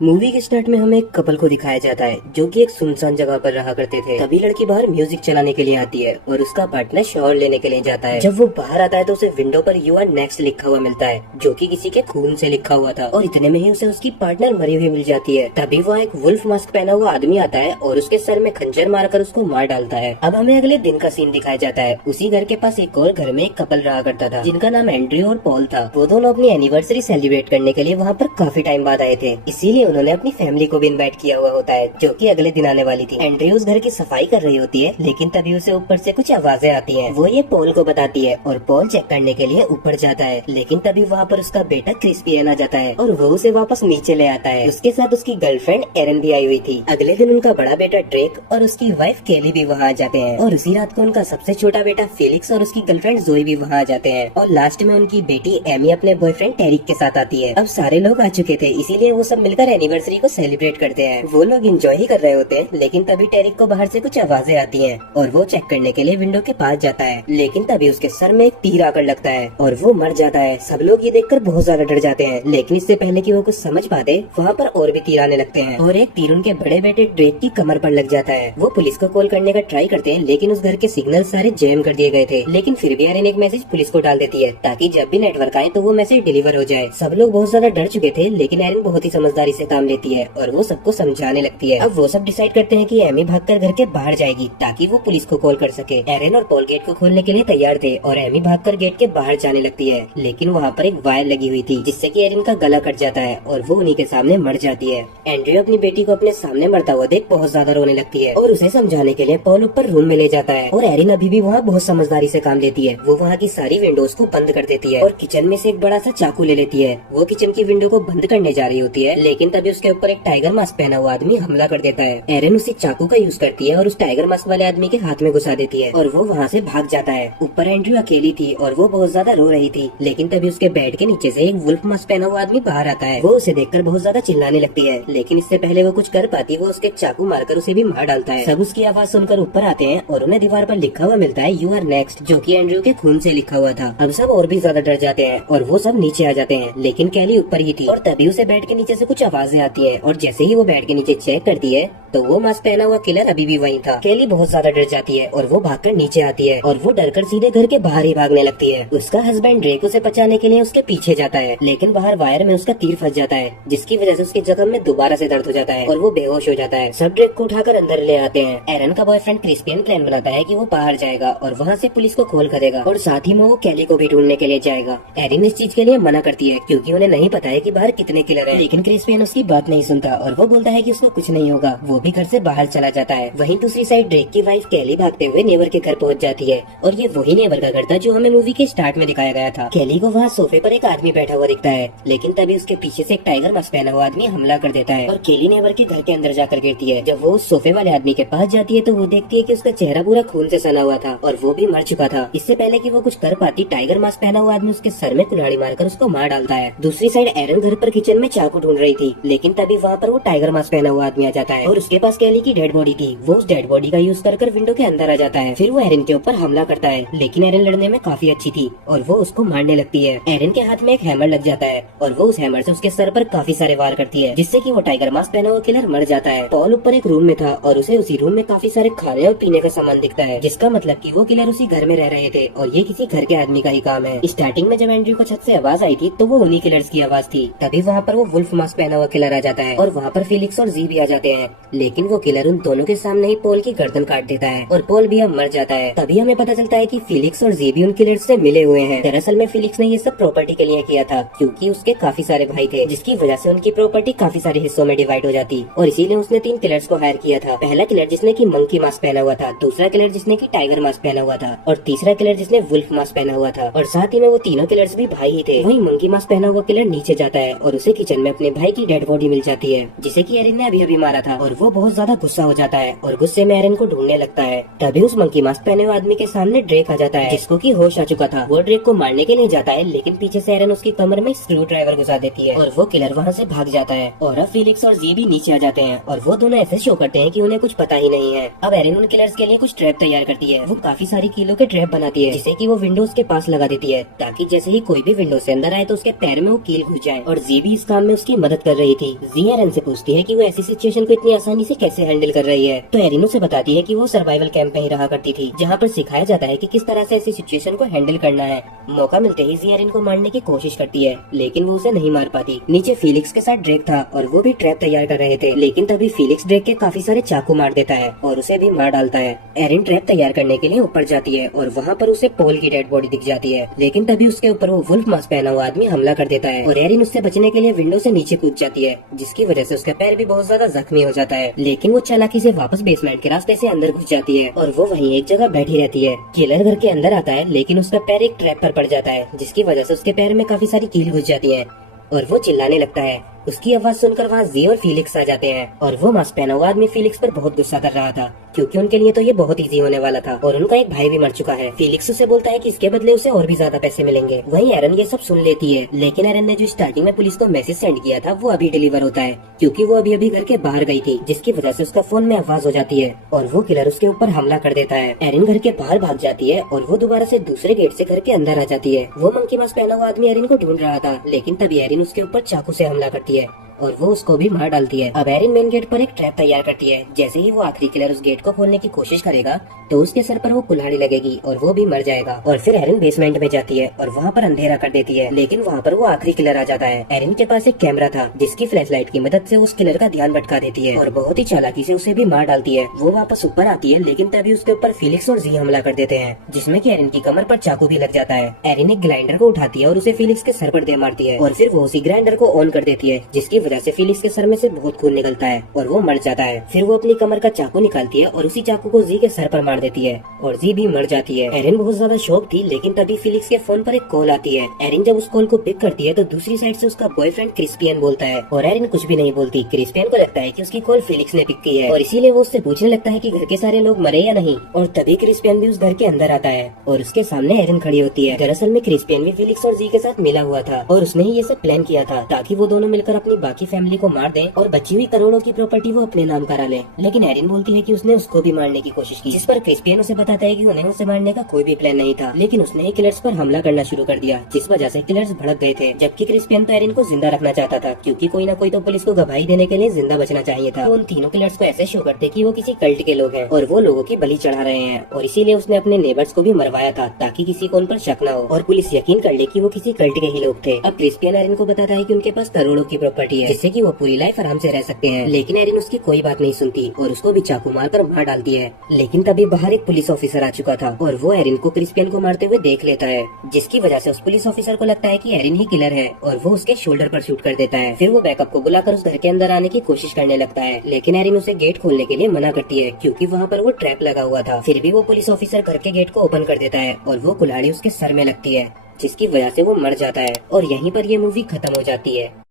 Movie के start में हमें एक कपल को दिखाया जाता है जो कि एक सुनसान जगह पर रहा करते थे। तभी लड़की बाहर म्यूजिक चलाने के लिए आती है और उसका पार्टनर शॉवर लेने के लिए जाता है। जब वो बाहर आता है तो उसे विंडो पर यू आर नेक्स्ट लिखा हुआ मिलता है जो कि किसी के खून से लिखा हुआ था और इतने में ही उसे उसकी पार्टनर मरी हुई मिल जाती है। तभी वहाँ एक वुल्फ मास्क पहना हुआ आदमी आता है और उसके सर में खंजर मारकर उसको मार डालता है। अब हमें अगले दिन का सीन दिखाया जाता है। उसी घर के पास एक और घर में एक कपल रहा करता था जिनका नाम एंड्रयू और पॉल था। वो दोनों अपनी एनिवर्सरी सेलिब्रेट करने के लिए वहाँ पर काफी टाइम बाद आए थे, इसीलिए उन्होंने अपनी फैमिली को भी इनवाइट किया हुआ होता है जो कि अगले दिन आने वाली थी। एंड्रयू उस घर की सफाई कर रही होती है लेकिन तभी उसे ऊपर से कुछ आवाजें आती हैं। वो ये पॉल को बताती है और पॉल चेक करने के लिए ऊपर जाता है, लेकिन तभी वहाँ पर उसका बेटा क्रिस्पियन आ जाता है और वो उसे वापस नीचे ले आता है। उसके साथ उसकी गर्लफ्रेंड एरन भी आई हुई थी। अगले दिन उनका बड़ा बेटा ड्रेक और उसकी वाइफ केली भी वहाँ आ जाते हैं और उसी रात को उनका सबसे छोटा बेटा फेलिक्स और उसकी गर्लफ्रेंड जोई भी वहाँ आ जाते हैं और लास्ट में उनकी बेटी एमी अपने बॉयफ्रेंड टेरिक के साथ आती है। अब सारे लोग आ चुके थे इसीलिए वो सब मिलकर एनिवर्सरी को सेलिब्रेट करते हैं। वो लोग एंजॉय ही कर रहे होते हैं लेकिन तभी टेरिक को बाहर से कुछ आवाजें आती हैं और वो चेक करने के लिए विंडो के पास जाता है, लेकिन तभी उसके सर में एक तीर आकर लगता है और वो मर जाता है। सब लोग ये देखकर बहुत ज्यादा डर जाते हैं, लेकिन इससे पहले कि वो कुछ समझ पाते वहाँ पर और भी तीर आने लगते हैं और एक तीर उनके बड़े बेटे ड्रेक की कमर पर लग जाता है। वो पुलिस को कॉल करने का ट्राई करते हैं लेकिन उस घर के सिग्नल सारे जैम कर दिए गए थे, लेकिन फिर भी एरन एक मैसेज पुलिस को डाल देती है ताकि जब भी नेटवर्क आए तो वो मैसेज डिलीवर हो जाए। सब लोग बहुत ज्यादा डर चुके थे लेकिन एरन बहुत ही समझदारी से काम लेती है और वो सबको समझाने लगती है। अब वो सब डिसाइड करते हैं कि एमी भागकर घर के बाहर जाएगी ताकि वो पुलिस को कॉल कर सके। एरन और पॉल गेट को खोलने के लिए तैयार थे और एमी भागकर गेट के बाहर जाने लगती है, लेकिन वहाँ पर एक वायर लगी हुई थी जिससे कि एरन का गला कट जाता है और वो उन्हीं के सामने मर जाती है। एंड्रयू अपनी बेटी को अपने सामने मरता हुआ देख बहुत ज्यादा रोने लगती है और उसे समझाने के लिए पॉल ऊपर रूम में ले जाता है और एरन अभी भी वहाँ बहुत समझदारी से काम लेती है। वो वहाँ की सारी विंडोज को बंद कर देती है और किचन में से एक बड़ा सा चाकू ले लेती है। वो किचन की विंडो को बंद करने जा रही होती है लेकिन तभी उसके ऊपर एक टाइगर मास्क पहना हुआ आदमी हमला कर देता है। एरन उसी चाकू का यूज करती है और उस टाइगर मास्क वाले आदमी के हाथ में घुसा देती है और वो वहाँ से भाग जाता है। ऊपर एंड्रयू अकेली थी और वो बहुत ज्यादा रो रही थी, लेकिन तभी उसके बेड के नीचे से एक वुल्फ मास्क पहना हुआ आदमी बाहर आता है। वो उसे देखकर बहुत ज्यादा चिल्लाने लगती है, लेकिन इससे पहले वो कुछ कर पाती वो उसके चाकू मारकर उसे भी मार डालता है। सब उसकी आवाज सुनकर ऊपर आते हैं और उन्हें दीवार पर लिखा हुआ मिलता है यू आर नेक्स्ट, जो कि एंड्रयू के खून से लिखा हुआ था। अब सब और भी ज्यादा डर जाते हैं और वो सब नीचे आ जाते हैं, लेकिन कैली ऊपर ही थी और तभी उसे बेड के नीचे से कुछ आवाजें आती है और जैसे ही वो बेड के नीचे चेक करती है तो वो मास्क पहना हुआ किलर अभी भी वहीं था। कैली बहुत ज्यादा डर जाती है और वो भागकर नीचे आती है और वो डरकर सीधे घर के बाहर ही भागने लगती है। उसका हस्बैंड ड्रेक उसे बचाने के लिए उसके पीछे जाता है, लेकिन बाहर वायर में उसका तीर फंस जाता है जिसकी वजह से उसके जख्म में दोबारा से दर्द हो जाता है और वो बेहोश हो जाता है। सब ड्रेक को उठाकर अंदर ले आते हैं। एरन का बॉयफ्रेंड क्रिस्पियन प्लान बनाता है कि वो बाहर जाएगा और वहाँ से पुलिस को कॉल करेगा और साथ ही में वो कैली को भी ढूंढने के लिए जाएगा। एरन इस चीज के लिए मना करती है क्योंकि उन्हें नहीं पता है कि बाहर कितने किलर हैं, लेकिन क्रिस्पियन उसकी बात नहीं सुनता और वो बोलता है कि उसको कुछ नहीं होगा। वो भी घर से बाहर चला जाता है। वहीं दूसरी साइड ड्रेक की वाइफ कैली भागते हुए नेवर के घर पहुंच जाती है और ये वही नेवर का घर था जो हमें मूवी के स्टार्ट में दिखाया गया था। कैली को वहाँ सोफे पर एक आदमी बैठा हुआ दिखता है, लेकिन तभी उसके पीछे से एक टाइगर मास्क पहना हुआ आदमी हमला कर देता है और कैली नेवर के घर के अंदर जाकर गिरती है। जब वो उस सोफे वाले आदमी के पास जाती है तो वो देखती है कि उसका चेहरा पूरा खून से सना हुआ था और वो भी मर चुका था। इससे पहले कि वो कुछ कर पाती टाइगर मास्क पहना हुआ आदमी उसके सर में कुल्हाड़ी मारकर उसको मार डालता है। दूसरी साइड एरन घर पर किचन में चाकू ढूंढ रही थी, लेकिन तभी वहाँ पर वो टाइगर मास्क पहना हुआ आदमी आ जाता है और उसके पास कैली की डेड बॉडी थी। वो उस डेड बॉडी का यूज कर विंडो के अंदर आ जाता है। फिर वो एरन के ऊपर हमला करता है, लेकिन एरन लड़ने में काफी अच्छी थी और वो उसको मारने लगती है। एरन के हाथ में एक हैमर लग जाता है और वो उस हैमर से उसके सर पर काफी सारे वार करती है, जिससे कि वो टाइगर मास्क पहना हुआ किलर मर जाता है। पॉल ऊपर एक रूम में था और उसे उसी रूम में काफी सारे खाने और पीने का सामान दिखता है, जिसका मतलब कि वो किलर उसी घर में रह रहे थे और ये किसी घर के आदमी का ही काम है। स्टार्टिंग में जब एंड्रयू को छत से आवाज आई थी तो वो उन्हीं किलर्स की आवाज थी। तभी वहाँ पर वो वुल्फ मास्क पहना हुआ किलर आ जाता है और वहाँ पर फेलिक्स और जी भी आ जाते हैं, लेकिन वो किलर उन दोनों के सामने ही पॉल की गर्दन काट देता है और पॉल भी अब मर जाता है। तभी हमें पता चलता है कि फेलिक्स और जी भी उन किलर्स से मिले हुए हैं। दरअसल में फेलिक्स ने ये सब प्रॉपर्टी के लिए किया था क्योंकि उसके काफी सारे भाई थे, जिसकी वजह से उनकी प्रॉपर्टी काफी सारे हिस्सों में डिवाइड हो जाती और इसीलिए उसने 3 किलर्स को हायर किया था। पहला किलर जिसने की मंकी मास्क पहना हुआ था, दूसरा किलर जिसने की टाइगर मास्क पहना हुआ था और तीसरा किलर जिसने वुल्फ मास्क पहना हुआ था। और साथ ही में वो तीनों किलर्स भी भाई ही थे। वही मंकी मास्क पहना हुआ किलर नीचे जाता है और उसे किचन में अपने भाई की डेड बॉडी मिल जाती है, जिसे की एरन ने अभी अभी मारा था और वो बहुत ज्यादा गुस्सा हो जाता है और गुस्से में एरन को ढूंढने लगता है। तभी उस मंकी मास्क पहने हुए आदमी के सामने ड्रेक आ जाता है, जिसको की होश आ चुका था। वो ड्रेक को मारने के लिए जाता है, लेकिन पीछे से एरन उसकी कमर में स्क्रू ड्राइवर घुसा देती है और वो किलर वहाँ से भाग जाता है। और अब फेलिक्स और जी भी नीचे आ जाते हैं और वो दोनों ऐसे शो करते हैं कि उन्हें कुछ पता ही नहीं है। अब एरन उन किलर्स के लिए कुछ ट्रैप तैयार करती है। वो काफी सारी कीलों के ट्रैप बनाती है, जिसे कि वो विंडोज के पास लगा देती है ताकि जैसे ही कोई भी विंडो से अंदर आए तो उसके पैर में वो कील घुस जाए। और जी भी इस काम में उसकी मदद कर रही थी। जी एरिन से पूछती है कि वो ऐसी सिचुएशन को इतनी आसानी से कैसे हैंडल कर रही है, तो एरिन उसे बताती है कि वो सर्वाइवल कैंप में ही रहा करती थी, जहाँ पर सिखाया जाता है कि किस तरह से ऐसी सिचुएशन को हैंडल करना है। मौका मिलते ही जी एरिन को मारने की कोशिश करती है, लेकिन वो उसे नहीं मार पाती। नीचे फिलिक्स के साथ ड्रेक था और वो भी ट्रैप तैयार कर रहे थे, लेकिन तभी फिलिक्स ड्रेक के काफी सारे चाकू मार देता है और उसे भी मार डालता है। एरिन ट्रैप तैयार करने के लिए ऊपर जाती है और वहाँ पर उसे पॉल की डेड बॉडी दिख जाती है, लेकिन तभी उसके ऊपर वो वुल्फ मास्क पहना हुआ आदमी हमला कर देता है और एरिन उससे बचने के लिए विंडो से नीचे कूद जाती है, जिसकी वजह से उसका पैर भी बहुत ज्यादा जख्मी हो जाता है। लेकिन वो चालाकी से वापस बेसमेंट के रास्ते से अंदर घुस जाती है और वो वहीं एक जगह बैठी रहती है। किलर घर के अंदर आता है, लेकिन उसका पैर एक ट्रैप पर पड़ जाता है, जिसकी वजह से उसके पैर में काफी सारी कील घुस जाती है और वो चिल्लाने लगता है। उसकी आवाज सुनकर वहाँ जी और फिलिक्स आ जाते हैं और वो मास्क पहना हुआ आदमी फिलिक्स पर बहुत गुस्सा कर रहा था, क्योंकि उनके लिए तो ये बहुत इजी होने वाला था और उनका एक भाई भी मर चुका है। फिलिक्स उसे बोलता है कि इसके बदले उसे और भी ज्यादा पैसे मिलेंगे। वहीं एरन ये सब सुन लेती है, लेकिन एरन ने जो स्टार्टिंग में पुलिस को मैसेज सेंड किया था वो अभी डिलीवर होता है, क्योंकि वो अभी घर के बाहर गई थी, जिसकी वजह से उसका फोन में आवाज हो जाती है और वो किलर उसके ऊपर हमला कर देता है। एरन घर के बाहर भाग जाती है और वो दोबारा से दूसरे गेट से घर के अंदर आ जाती है। वो मंकी मास्क पहना हुआ आदमी एरन को ढूंढ रहा था, लेकिन तभी एरन उसके ऊपर चाकू से हमला करती है और वो उसको भी मार डालती है। अब एरिन मेन गेट पर एक ट्रैप तैयार करती है। जैसे ही वो आखिरी किलर उस गेट को खोलने की कोशिश करेगा तो उसके सर पर वो कुल्हाड़ी लगेगी और वो भी मर जाएगा। और फिर एरिन बेसमेंट में जाती है और वहाँ पर अंधेरा कर देती है, लेकिन वहाँ पर वो आखिरी किलर आ जाता है। एरिन के पास एक कैमरा था, जिसकी फ्लैशलाइट की मदद से उस किलर का ध्यान भटका देती है और बहुत ही चालाकी से उसे भी मार डालती है। वो वापस ऊपर आती है, लेकिन तभी उसके ऊपर फिलिक्स और जी हमला कर देते हैं, जिसमें कि एरिन की कमर पर चाकू भी लग जाता है। एरिन एक ग्राइंडर को उठाती है और उसे फिलिक्स के सर पर दे मारती है और फिर वो उसी ग्राइंडर को ऑन कर देती है, जिसकी वजह से फिलिक्स के सर में से बहुत खून निकलता है और वो मर जाता है। फिर वो अपनी कमर का चाकू निकालती है और उसी चाकू को जी के सर पर मार देती है और जी भी मर जाती है। एरिन बहुत ज्यादा शॉक थी, लेकिन तभी फिलिक्स के फोन पर एक कॉल आती है। एरिन जब उस कॉल को पिक करती है तो दूसरी साइड से उसका बॉयफ्रेंड क्रिस्पियन बोलता है और एरिन कुछ भी नहीं बोलती। क्रिस्पियन को लगता है कि उसकी कॉल फिलिक्स ने पिक की है और इसीलिए वो उससे पूछने लगता है कि घर के सारे लोग मरे या नहीं। और तभी क्रिस्पियन भी उस घर के अंदर आता है और उसके सामने एरिन खड़ी होती है। दरअसल में क्रिस्पियन भी फिलिक्स और जी के साथ मिला हुआ था और उसने ही ये सब प्लान किया था ताकि वो दोनों मिलकर अपनी बाकी फैमिली को मार दें और बची हुई करोड़ों की प्रॉपर्टी वो अपने नाम करा ले। लेकिन एरिन बोलती है कि उसने उसको भी मारने की कोशिश की, जिस पर क्रिस्पियन उसे बताता है कि उन्हें उसे मारने का कोई भी प्लान नहीं था, लेकिन उसने किलर्स पर हमला करना शुरू कर दिया, जिस वजह से किलर्स भड़क गए थे। जबकि क्रिस्पियन तो एरिन को जिंदा रखना चाहता था, क्योंकि कोई ना कोई तो पुलिस को गवाही देने के लिए जिंदा बचना चाहिए था। तो उन तीनों किलर्स को ऐसे शो करते कि वो किसी कल्ट के लोग हैं और वो लोगों की बलि चढ़ा रहे हैं, और इसीलिए उसने अपने नेबर्स को भी मरवाया था ताकि किसी को उन पर शक न हो और पुलिस यकीन कर ले कि वो किसी कल्ट के ही लोग थे। अब क्रिस्पियन एरिन को बताता है कि उनके पास करोड़ों की प्रॉपर्टी है, जिससे कि वो पूरी लाइफ आराम से रह सकते हैं। लेकिन एरिन उसकी कोई बात नहीं सुनती और उसको भी चाकू मारकर मार डालती है। लेकिन तभी बाहर एक पुलिस ऑफिसर आ चुका था और वो एरिन को क्रिस्पियन को मारते हुए देख लेता है, जिसकी वजह से उस पुलिस ऑफिसर को लगता है कि एरिन ही किलर है और वो उसके शोल्डर पर शूट कर देता है। फिर वो बैकअप को बुलाकर उस घर के अंदर आने की कोशिश करने लगता है, लेकिन एरिन उसे गेट खोलने के लिए मना करती है, क्योंकि वहाँ पर वो ट्रैप लगा हुआ था। फिर भी वो पुलिस ऑफिसर घर के गेट को ओपन कर देता है और वो कुल्हाड़ी उसके सर में लगती है, जिसकी वजह से वो मर जाता है और यहीं पर ये मूवी खत्म हो जाती है।